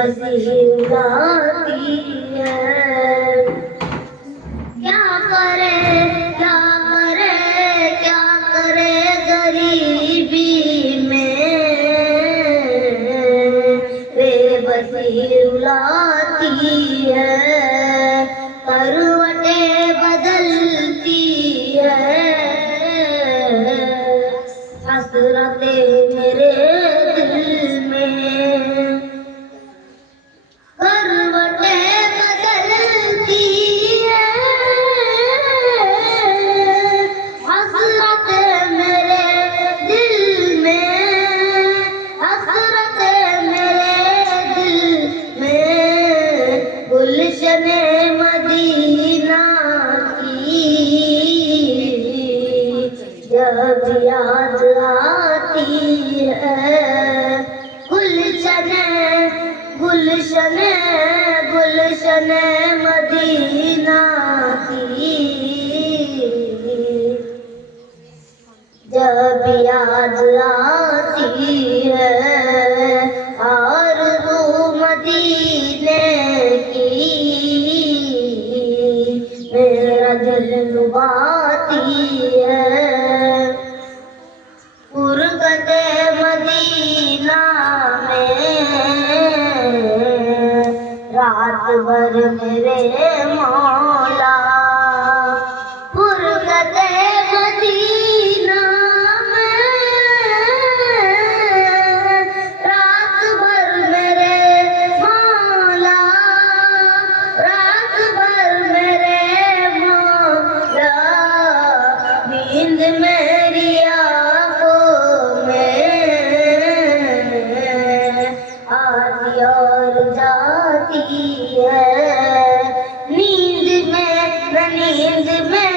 بسی اڑاتی ہے۔ کیا کرے کیا کرے کیا کرے غریبی میں، بے بسی رلاتی ہے، کروٹیں بدلتی ہے، حسرتیں میرے دل میں، کروٹیں بدلتی ہے، حسرتیں میرے دل میں، حسرتیں میرے دل میں، گلشن مدینہ کی جب یاد آتی ہے، گلشن گلشن گلشن مدینہ کی جب یاد آتی ہے، آرزو مدینے کی میرا دل لباتی ہے، غربت مدینہ میں رات بھر میرے مولا، غربت مدینہ میں رات بھر میرے مولا، رات بھر میرے مولا، نیند میری آنکھوں میں آتی اور جاتی ہے، نیند میں